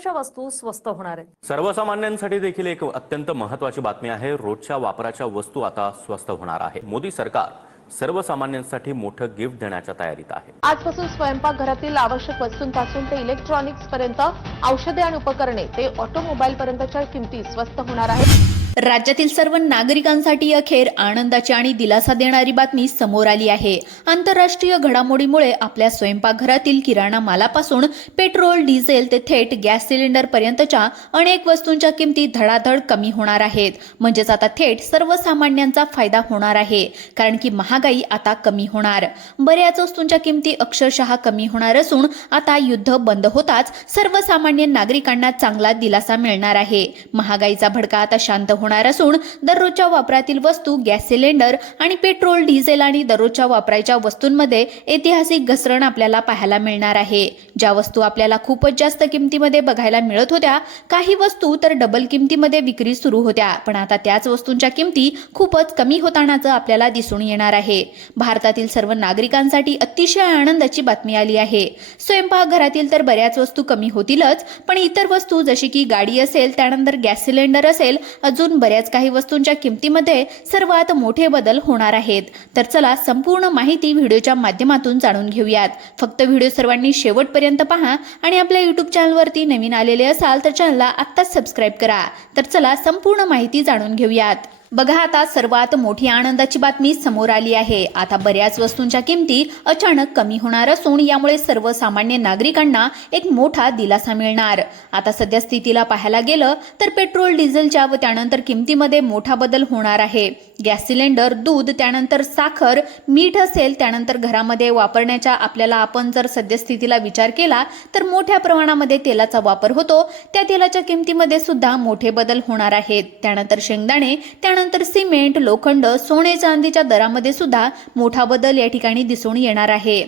महत्त्वाच्या वस्तू स्वस्त होणार आहेत। सर्वसामान्यांसाठी देखील एक अत्यंत महत्त्वाची बातमी आहे। रोजच्या वापराच्या वस्तू आता स्वस्त होणार आहे। मोदी सरकार सर्वसामान्यांसाठी मोठं गिफ्ट देण्याच्या तयारीत आहे। आजपासून स्वयंपाकघरातील आवश्यक वस्तूंपासून ते इलेक्ट्रॉनिक्स पर्यंत औषधे आणि उपकरणे ते ऑटोमोबाईल पर्यंतच्या किमती स्वस्त होणार आहेत। राज्यातील सर्व नागरिकांसाठी अखेर आनंदाची आणि दिलासा देणारी बातमी समोर आली आहे। आंतरराष्ट्रीय घडामोडीमुळे आपल्या स्वयंपाकघरातील किराणा मालापासून पेट्रोल, डिझेल ते थेट गॅस सिलेंडर पर्यंतच्या अनेक वस्तूंच्या किमती धडाधड कमी होणार आहेत। म्हणजेच आता थेट सर्वसामान्यांचा फायदा होणार आहे, कारण की महागाई आता कमी होणार। बऱ्याच वस्तूंच्या किमती अक्षरशः कमी होणार असून आता युद्ध बंद होताच सर्वसामान्य नागरिकांना चांगला दिलासा मिळणार आहे। महागाईचा भडका आता शांत होणार असून दररोजच्या वापरातील वस्तू, गॅस सिलेंडर आणि पेट्रोल, डिझेल आणि दररोजच्या वापराच्या वस्तूंमध्ये ऐतिहासिक घसरण आपल्याला पाहायला मिळणार आहे। ज्या वस्तू आपल्याला खूपच जास्त किमतीमध्ये बघायला मिळत होत्या, काही वस्तू तर डबल किमतीमध्ये विक्री सुरू होत्या, पण आता त्याच वस्तूंच्या किमती खूपच कमी होतानाचं आपल्याला दिसून येणार आहे। भारतातील सर्व नागरिकांसाठी अतिशय आनंदाची बातमी आली आहे। स्वयंपाकघरातील तर बऱ्याच वस्तू कमी होतीलच, पण इतर वस्तू जशी की गाडी असेल, त्यानंतर गॅस सिलेंडर असेल, अजून बऱ्याच काही वस्तूंच्या किमतीमध्ये सर्वात मोठे बदल होणार आहेत। तर चला संपूर्ण माहिती व्हिडिओच्या माध्यमातून जाणून घेऊयात। फक्त व्हिडिओ सर्वांनी शेवटपर्यंत पहा आणि आपल्या YouTube चॅनलवरती नवीन आलेले असाल तर चॅनलला आत्ताच सबस्क्राइब करा। तर चला संपूर्ण माहिती जाणून घेऊयात। बघा, आता सर्वात मोठी आनंदाची बातमी समोर आली आहे। आता बऱ्याच वस्तूंच्या किमती अचानक कमी होणार असून यामुळे सर्वसामान्य नागरिकांना एक मोठा दिलासा मिळणार। आता सध्या स्थितीला पाहायला गेलं तर पेट्रोल, डिझेलच्या व त्यानंतर किमतीमध्ये मोठा बदल होणार आहे। गॅस सिलेंडर, दूध, त्यानंतर साखर, मीठ असेल, त्यानंतर घरामध्ये वापरण्याच्या आपल्याला आपण जर सद्यस्थितीला विचार केला तर मोठ्या प्रमाणामध्ये तेलाचा वापर होतो, त्या तेलाच्या किमतीमध्ये सुद्धा मोठे बदल होणार आहेत। त्यानंतर शेंगदाणे, त्यानंतर सिमेंट, लोखंड, सोने चांदीच्या दरामध्ये सुद्धा मोठा बदल या ठिकाणी दिसून येणार आहे।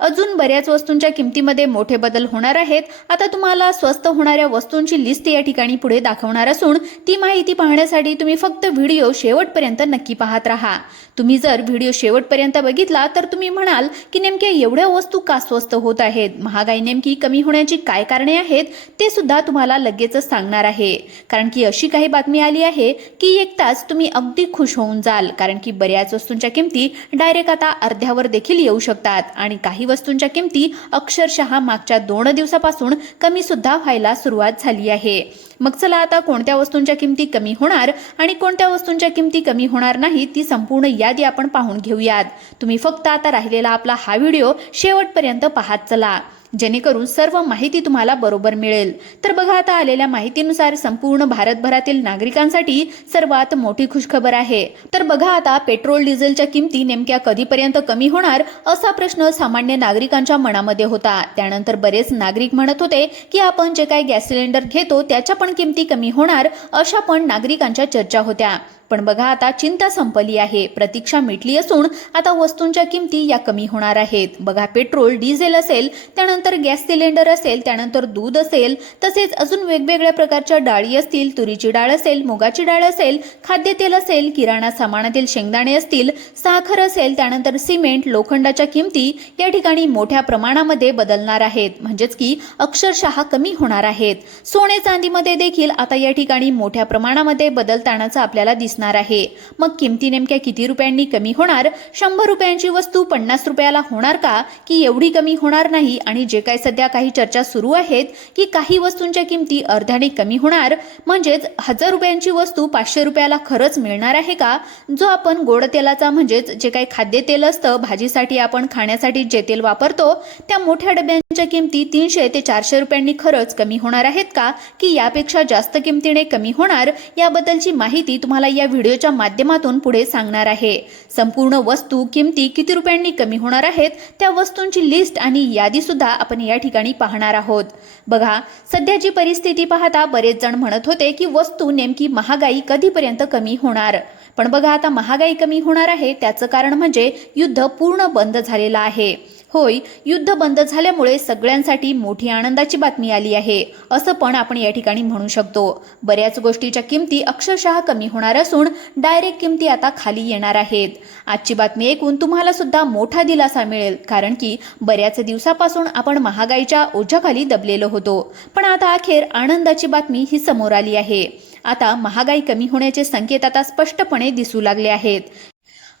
अजून बऱ्याच वस्तूंच्या किमतीमध्ये मोठे बदल होणार आहेत। आता तुम्हाला स्वस्त होणाऱ्या वस्तूंची लिस्ट या ठिकाणी पुढे दाखवणार असून ती माहिती पाहण्यासाठी तुम्ही फक्त व्हिडिओ शेवटपर्यंत नक्की पाहत राहा। तुम्ही जर व्हिडिओ शेवटपर्यंत बघितला तर तुम्ही म्हणाल की नेमक्या एवढ्या वस्तू का स्वस्त होत आहेत, महागाई नेमकी कमी होण्याची काय कारणे आहेत, ते सुद्धा तुम्हाला लगेचच सांगणार आहे। कारण की अशी काही बातमी आली आहे की एक तास तुम्ही अगदी खुश होऊन जाल, कारण की बऱ्याच वस्तूंच्या किमती डायरेक्ट आता अर्ध्यावर देखील येऊ शकतात आणि काही वस्तूंच्या किमती अक्षरशः मागच्या 2 दिवसापासून कमी सुद्धा व्हायला सुरुवात झाली आहे। मग चला आता कोणत्या वस्तूंच्या किमती कमी होणार आणि कोणत्या वस्तूंच्या किमती कमी होणार नाही ती संपूर्ण यादी आपण पाहून घेऊयात। तुम्ही फक्त आता राहिलेला आपला हा व्हिडिओ शेवटपर्यंत पाहत चला, जेणेकरून सर्व माहिती तुम्हाला बरोबर मिळेल। तर बघा, आता आलेल्या माहितीनुसार संपूर्ण भारतभरातील नागरिकांसाठी सर्वात मोठी खुशखबर आहे। तर बघा, आता पेट्रोल, डिझेलच्या किमती नेमक्या कधीपर्यंत कमी होणार असा प्रश्न सामान्य नागरिकांच्या मनामध्ये होता। त्यानंतर बरेच नागरिक म्हणत होते की आपण जे काही गॅस सिलेंडर घेतो त्याच्या पण किमती कमी होणार, अशा पण नागरिकांच्या चर्चा होत्या। पण बघा, आता चिंता संपली आहे, प्रतीक्षा मिटली असून आता वस्तूंच्या किमती या कमी होणार आहेत। बघा, पेट्रोल, डिझेल असेल, त्यानंतर गॅस सिलेंडर असेल, त्यानंतर दूध असेल, तसेच अजून वेगवेगळ्या प्रकारच्या डाळी असतील, तुरीची डाळ असेल, मुगाची डाळ असेल, खाद्यतेल असेल, किराणा सामानातील शेंगदाणे असतील, साखर असेल, त्यानंतर सिमेंट, लोखंडाच्या किमती या ठिकाणी मोठ्या प्रमाणामध्ये बदलणार आहेत, म्हणजेच की अक्षरशः कमी होणार आहेत। सोने चांदीमध्ये देखील आता या ठिकाणी मोठ्या प्रमाणामध्ये बदलतानाचं आपल्याला दिसणार आहे। मग किमती नेमक्या किती रुपयांनी कमी होणार? 100 रुपयांची वस्तू 50 रुपयाला होणार का, की एवढी कमी होणार नाही? आणि जे काही सध्या काही चर्चा सुरू आहेत की काही वस्तूंच्या किमती अर्ध्याने कमी होणार, म्हणजेच 1000 रुपयांची वस्तू 500 रुपयाला खरंच मिळणार आहे का? जो आपण गोड तेलाचा म्हणजेच जे काही खाद्यतेल असतं, भाजीसाठी आपण खाण्यासाठी जे तेल वापरतो, त्या मोठ्या डब्यांच्या किमती 300 ते 400 रुपयांनी खरंच कमी होणार आहेत का, की यापेक्षा जास्त किमतीने कमी होणार? याबद्दलची माहिती तुम्हाला या व्हिडिओच्या माध्यमातून पुढे सांगणार आहे। संपूर्ण वस्तू किमती किती रुपयांनी कमी होणार आहेत त्या वस्तूंची लिस्ट आणि यादी सुद्धा आपण या ठिकाणी पाहणार आहोत। बघा, सध्याची परिस्थिती पाहता बरेच जण म्हणत होते की वस्तू नेमकी महागाई कधीपर्यंत कमी होणार, पण बघा, आता महागाई कमी होणार आहे त्याचं कारण म्हणजे युद्ध पूर्ण बंद झालेलं आहे। होय, युद्ध बंद झाल्यामुळे सगळ्यांसाठी मोठी आनंदाची बातमी आली आहे असं पण आपण या ठिकाणी म्हणू शकतो. बऱ्याच गोष्टीच्या किमती अक्षरशः कमी होणार असून डायरेक्ट किमती आता खाली येणार आहेत. आजची बातमी ऐकून तुम्हाला सुद्धा मोठा दिलासा मिळेल, कारण की बऱ्याच दिवसापासून आपण महागाईच्या ओझ्याखाली दबलेलो होतो. पण आता अखेर आनंदाची बातमी ही समोर आली आहे. आता महागाई कमी होण्याचे संकेत आता स्पष्टपणे दिसू लागले आहेत.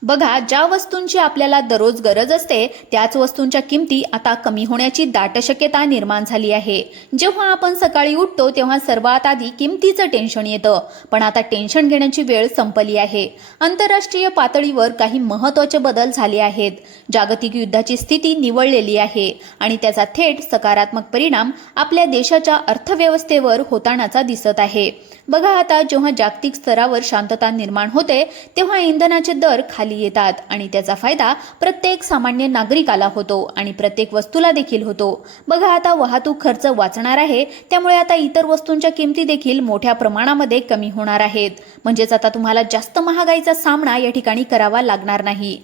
बघा, ज्या वस्तूंची आपल्याला दररोज गरज असते त्याच वस्तूंच्या किमती आता कमी होण्याची दाट शक्यता निर्माण झाली आहे. जेव्हा आपण सकाळी उठतो तेव्हा सर्वात आधी किमतीचं टेन्शन येतं, पण आता टेन्शन घेण्याची वेळ संपली आहे. आंतरराष्ट्रीय पातळीवर काही महत्त्वाचे बदल झाले आहेत. जागतिक युद्धाची स्थिती निवळलेली आहे आणि त्याचा थेट सकारात्मक परिणाम आपल्या देशाच्या अर्थव्यवस्थेवर होतानाचा दिसत आहे. बघा, आता जेव्हा जागतिक स्तरावर शांतता निर्माण होते तेव्हा इंधनाचे दर खाली येतात आणि त्याचा फायदा प्रत्येक सामान्य नागरिकाला होतो आणि प्रत्येक वस्तूला देखील होतो. बघा, आता वाहतूक खर्च वाचणार आहे, त्यामुळे आता इतर वस्तूंच्या किमती देखील मोठ्या प्रमाणामध्ये कमी होणार आहेत. म्हणजेच आता तुम्हाला जास्त महागाईचा सामना या ठिकाणी करावा लागणार नाही.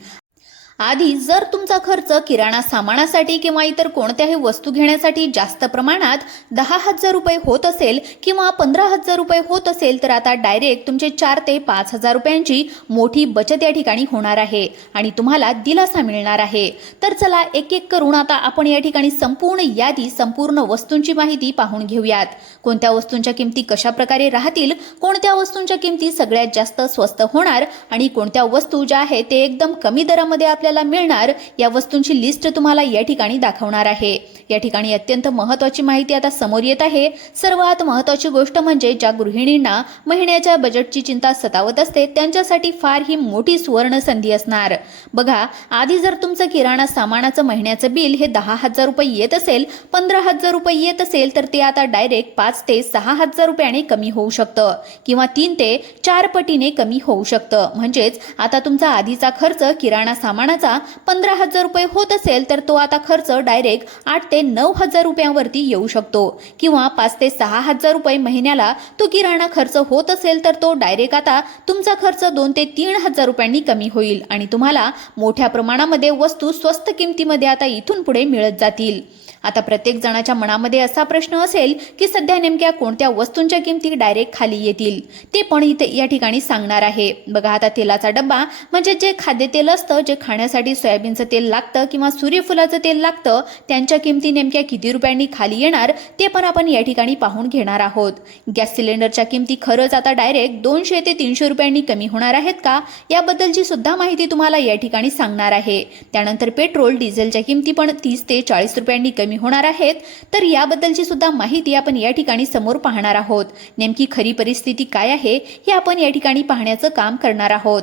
आधी जर तुमचा खर्च किराणा सामानासाठी किंवा इतर कोणत्याही वस्तू घेण्यासाठी जास्त प्रमाणात 10,000 रुपये होत असेल किंवा 15,000 रुपये होत असेल, तर आता डायरेक्ट तुमचे 4 ते 5,000 रुपयांची मोठी बचत या ठिकाणी होणार आहे आणि तुम्हाला दिलासा मिळणार आहे. तर चला एक एक करून आता आपण या ठिकाणी संपूर्ण यादी, संपूर्ण वस्तूंची माहिती पाहून घेऊयात. कोणत्या वस्तूंच्या किमती कशा प्रकारे राहतील, कोणत्या वस्तूंच्या किमती सगळ्यात जास्त स्वस्त होणार आणि कोणत्या वस्तू ज्या आहेत ते एकदम कमी दरामध्ये आपल्याला मिळणार, या वस्तूंची लिस्ट तुम्हाला या ठिकाणी दाखवणार आहे. या ठिकाणी अत्यंत महत्त्वाची माहिती आता समोर येत आहे. सर्वात महत्त्वाची गोष्ट म्हणजे ज्या गृहिणींना महिन्याच्या बजेटची चिंता सतावत असते त्यांच्यासाठी फार ही मोठी सुवर्ण संधी असणार. बघा, आधी जर तुमचं किराणा सामानाचं महिन्याचं बिल हे 10,000 रुपये येत असेल, 15,000 रुपये येत असेल, तर ते आता डायरेक्ट 5 ते 6,000 रुपयाने कमी होऊ शकतं किंवा 3 ते 4 पटीने कमी होऊ शकतं. म्हणजेच आता तुमचा आधीचा खर्च किराणा सामानाचा 15,000 रुपये होत असेल, तर तो आता खर्च डायरेक्ट 8 ते 9,000 रुपयांवरती येऊ शकतो किंवा 5 ते 6,000 रुपये महिन्याला तो किराणा खर्च होत असेल, तर तो डायरेक्ट आता तुमचा खर्च 2 ते 3,000 रुपयांनी कमी होईल आणि तुम्हाला मोठ्या प्रमाणामध्ये वस्तू स्वस्त किमतीमध्ये आता इथून पुढे मिळत जातील. आता प्रत्येक जणाच्या मनामध्ये असा प्रश्न असेल की सध्या नेमक्या कोणत्या वस्तूंच्या किमती डायरेक्ट खाली येतील, ते पण इथे या ठिकाणी सांगणार आहे. बघा, आता तेलाचा डब्बा म्हणजे जे खाद्यतेल असतं, जे खाण्यासाठी सोयाबीनचं तेल लागतं किंवा सूर्यफुलाचं तेल लागतं, त्यांच्या किमती नेमक्या किती रुपयांनी खाली येणार ते पण आपण या ठिकाणी पाहून घेणार आहोत. गॅस सिलेंडरच्या किमती खरंच आता डायरेक्ट 200 ते 300 रुपयांनी कमी होणार आहेत का, याबद्दलची सुद्धा माहिती तुम्हाला या ठिकाणी सांगणार आहे. त्यानंतर पेट्रोल डिझेलच्या किमती पण 30 ते 40 रुपयांनी कमी होणार आहेत. तर याबद्दलची सुद्धा माहिती आपण या ठिकाणी समोर पाहणार आहोत. नेमकी खरी परिस्थिती काय आहे हे आपण या ठिकाणी पाहण्याचं काम करणार आहोत.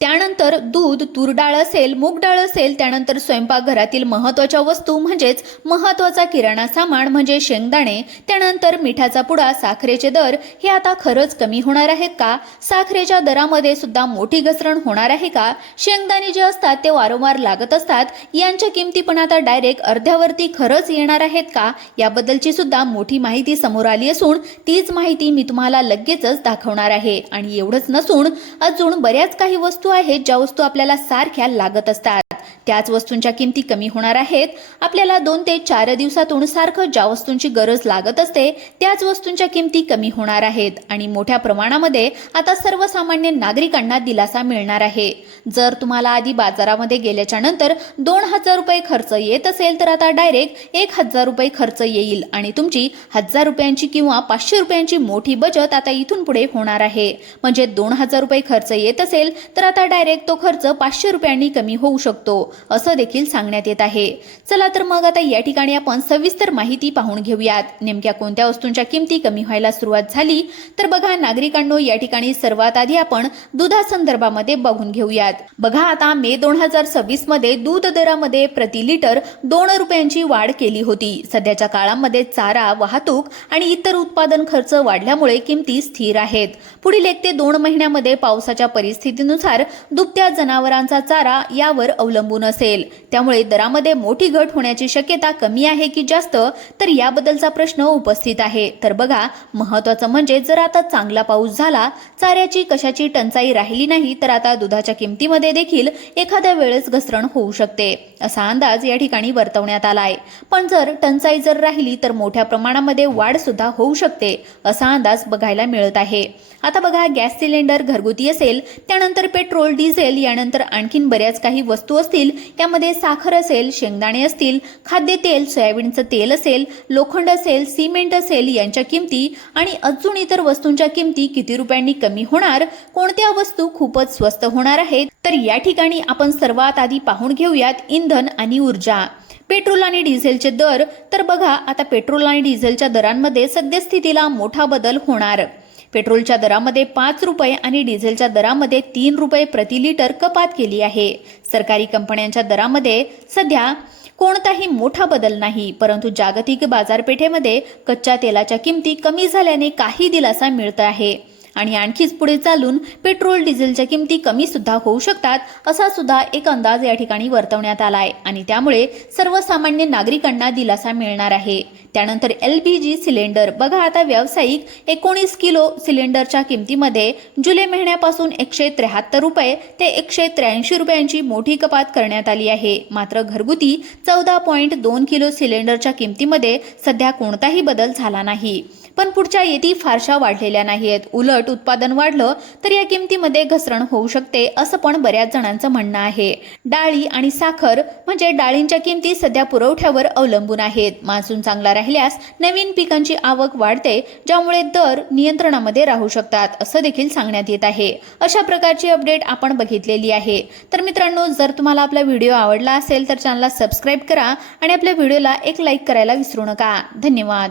त्यानंतर दूध, तूर डाळ असेल, मूग डाळ असेल, त्यानंतर स्वयंपाकघरातील महत्त्वाच्या वस्तू म्हणजेच महत्त्वाचा किराणा सामान म्हणजे शेंगदाणे, त्यानंतर मिठाचा पुडा, साखरेचे दर हे आता खरंच कमी होणार आहेत का? साखरेच्या दरामध्ये सुद्धा मोठी घसरण होणार आहे का? शेंगदाणे जे असतात ते वारंवार लागत असतात, यांच्या किमती पण आता डायरेक्ट अर्ध्यावरती खरंच येणार आहेत का? याबद्दलची सुद्धा मोठी माहिती समोर आली असून तीच माहिती मी तुम्हाला लगेचच दाखवणार आहे. आणि एवढंच नसून अजून बऱ्याच काही वस्तू आहेत ज्या वस्तू आपल्याला सारख्या लागत असतात, त्याच वस्तूंच्या किमती कमी होणार आहेत. आपल्याला 2 ते 4 दिवसातून सारखं ज्या वस्तूंची गरज लागत असते त्याच वस्तूंच्या किमती कमी होणार आहेत आणि मोठ्या प्रमाणामध्ये आता सर्वसामान्य नागरिकांना दिलासा मिळणार आहे. जर तुम्हाला आधी बाजारामध्ये गेल्याच्या नंतर 2,000 रुपये खर्च येत असेल, तर आता डायरेक्ट 1,000 रुपये खर्च येईल आणि तुमची 1,000 रुपयांची किंवा 500 रुपयांची मोठी बचत आता इथून पुढे होणार आहे. म्हणजे 2,000 रुपये खर्च येत असेल, तर आता डायरेक्ट तो खर्च 500 रुपयांनी कमी होऊ शकतो असं देखील सांगण्यात येत आहे. चला तर मग आता या ठिकाणी आपण सविस्तर माहिती पाहून घेऊयात. नेमक्या कोणत्या वस्तूंच्या किमती कमी व्हायला सुरुवात झाली, तर बघा नागरिकांनो, या ठिकाणी सर्वात आधी आपण दुधासंदर्भामध्ये बघून घेऊयात. बघा, आता मे 2026 मध्ये दूध दरामध्ये प्रति लिटर 2 रुपयांची वाढ केली होती. सध्याच्या काळामध्ये चारा, वाहतूक आणि इतर उत्पादन खर्च वाढल्यामुळे किमती स्थिर आहेत. पुढील 1 ते 2 महिन्यामध्ये पावसाच्या परिस्थितीनुसार दुभत्या जनावरांचा चारा यावर अवलंबून अवलंबून असेल. त्यामुळे दरामध्ये मोठी घट होण्याची शक्यता कमी आहे की जास्त, तर याबद्दलचा प्रश्न उपस्थित आहे. तर बघा, महत्त्वाचं म्हणजे जर आता चांगला पाऊस झाला, चाऱ्याची कशाची टंचाई राहिली नाही, तर आता दुधाच्या किमतीमध्ये देखील एखाद्या वेळेस घसरण होऊ शकते, असा अंदाज या ठिकाणी वर्तवण्यात आलाय. पण जर टंचाई जर राहिली तर मोठ्या प्रमाणामध्ये वाढ सुद्धा होऊ शकते, असा अंदाज बघायला मिळत आहे. आता बघा, गॅस सिलेंडर घरगुती असेल, त्यानंतर पेट्रोल, डिझेल, यानंतर आणखीन बऱ्याच काही वस्तू असतील. यामध्ये साखर असेल, शेंगदाणे असतील, खाद्यतेल, सोयाबीनचं तेल असेल, लोखंड असेल, सिमेंट असेल, यांच्या किमती आणि अजून इतर वस्तूंच्या किमती किती रुपयांनी कमी होणार, कोणत्या वस्तू खूपच स्वस्त होणार आहेत, तर या ठिकाणी आपण सर्वात आधी पाहून घेऊयात इंधन आणि ऊर्जा. पेट्रोल आणि डिझेलचे दर. तर बघा, आता पेट्रोल आणि डिझेलच्या दरांमध्ये सद्यस्थितीला मोठा बदल होणार. पेट्रोलच्या दरामध्ये 5 रुपये आणि डिझेलच्या दरामध्ये 3 रुपये प्रति लिटर कपात केली आहे. सरकारी कंपन्यांच्या दरामध्ये सध्या कोणताही मोठा बदल नाही, परंतु जागतिक बाजारपेठेमध्ये कच्च्या तेलाच्या किमती कमी झाल्याने काही दिलासा मिळत आहे आणि आणखीच पुढे चालून पेट्रोल, डिझेलच्या किमती कमी सुद्धा होऊ शकतात, असा सुद्धा एक अंदाज या ठिकाणी वर्तवण्यात आलाय आणि त्यामुळे सर्वसामान्य नागरिकांना दिलासा मिळणार आहे. त्यानंतर LPG सिलेंडर. बघा, आता व्यावसायिक 19 किलो सिलेंडरच्या किमतीमध्ये जुलै महिन्यापासून 173 रुपये ते 183 रुपयांची मोठी कपात करण्यात आली आहे. मात्र घरगुती 14.2 किलो सिलेंडरच्या किमतीमध्ये सध्या कोणताही बदल झाला नाही. पण पुढच्या येती फारशा वाढलेल्या नाहीत. उलट उत्पादन वाढलं तर या किमतीमध्ये घसरण होऊ शकते, असं पण बऱ्याच जणांचं म्हणणं आहे. डाळी आणि साखर म्हणजे डाळींच्या किमती सध्या पुरवठ्यावर अवलंबून आहेत. मान्सून चांगला राहिल्यास नवीन पिकांची आवक वाढते, ज्यामुळे दर नियंत्रणामध्ये राहू शकतात, असं देखील सांगण्यात येत आहे. अशा प्रकारची अपडेट आपण बघितलेली आहे. तर मित्रांनो, जर तुम्हाला आपला व्हिडिओ आवडला असेल तर चॅनलला सबस्क्राईब करा आणि आपल्या व्हिडिओला एक लाईक करायला विसरू नका. धन्यवाद.